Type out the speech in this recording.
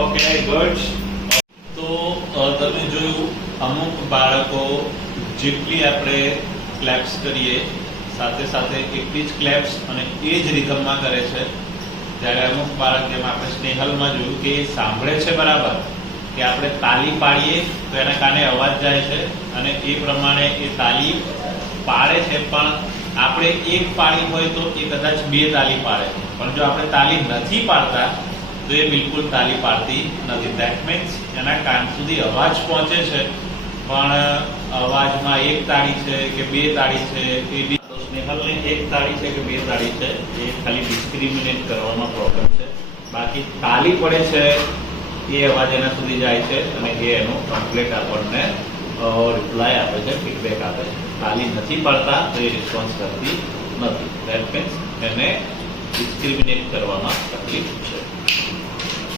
Okay good. તો તમે જોયું અમુક બાળકો જેટલી આપણે ક્લેપ્સ કરીએ સાથે સાથે એટલી જ ક્લેપ્સ અને એ જ રિધમમાં કરે છે. જ્યારે અમુક બાળક, જેમ આપણે સ્નેહલમાં જોયું કે એ સાંભળે છે બરાબર કે આપણે તાલી પાડીએ તો એના કાને અવાજ જાય છે અને એ પ્રમાણે એ તાલી પાડે છે, પણ આપણે એક પાડી હોય તો એ કદાચ બે તાલી પાડે છે, પણ જો આપણે તાલી નથી પાડતા તો એ બિલકુલ તાલી પાડતી નથી. ધેટ મીન્સ એના કાન સુધી અવાજ પહોંચે છે પણ અવાજમાં એક તાળી છે કે બે તાળી છે એ સ્નેહલને એક તાળી છે કે બે તાળી છે એ ખાલી ડિસ્ક્રિમિનેટ કરવામાં પ્રોબ્લેમ છે. બાકી તાલી પડે છે એ અવાજ એના સુધી જાય છે અને એ એનો કમ્પ્લીટ આપણને રિપ્લાય આપે છે, ફીડબેક આપે છે. તાલી નથી પડતા તો એ રિસ્પોન્સ કરતી નથી. ધેટ મીન્સ એને ડિસ્ક્રિમિનેટ કરવામાં તકલીફ છે.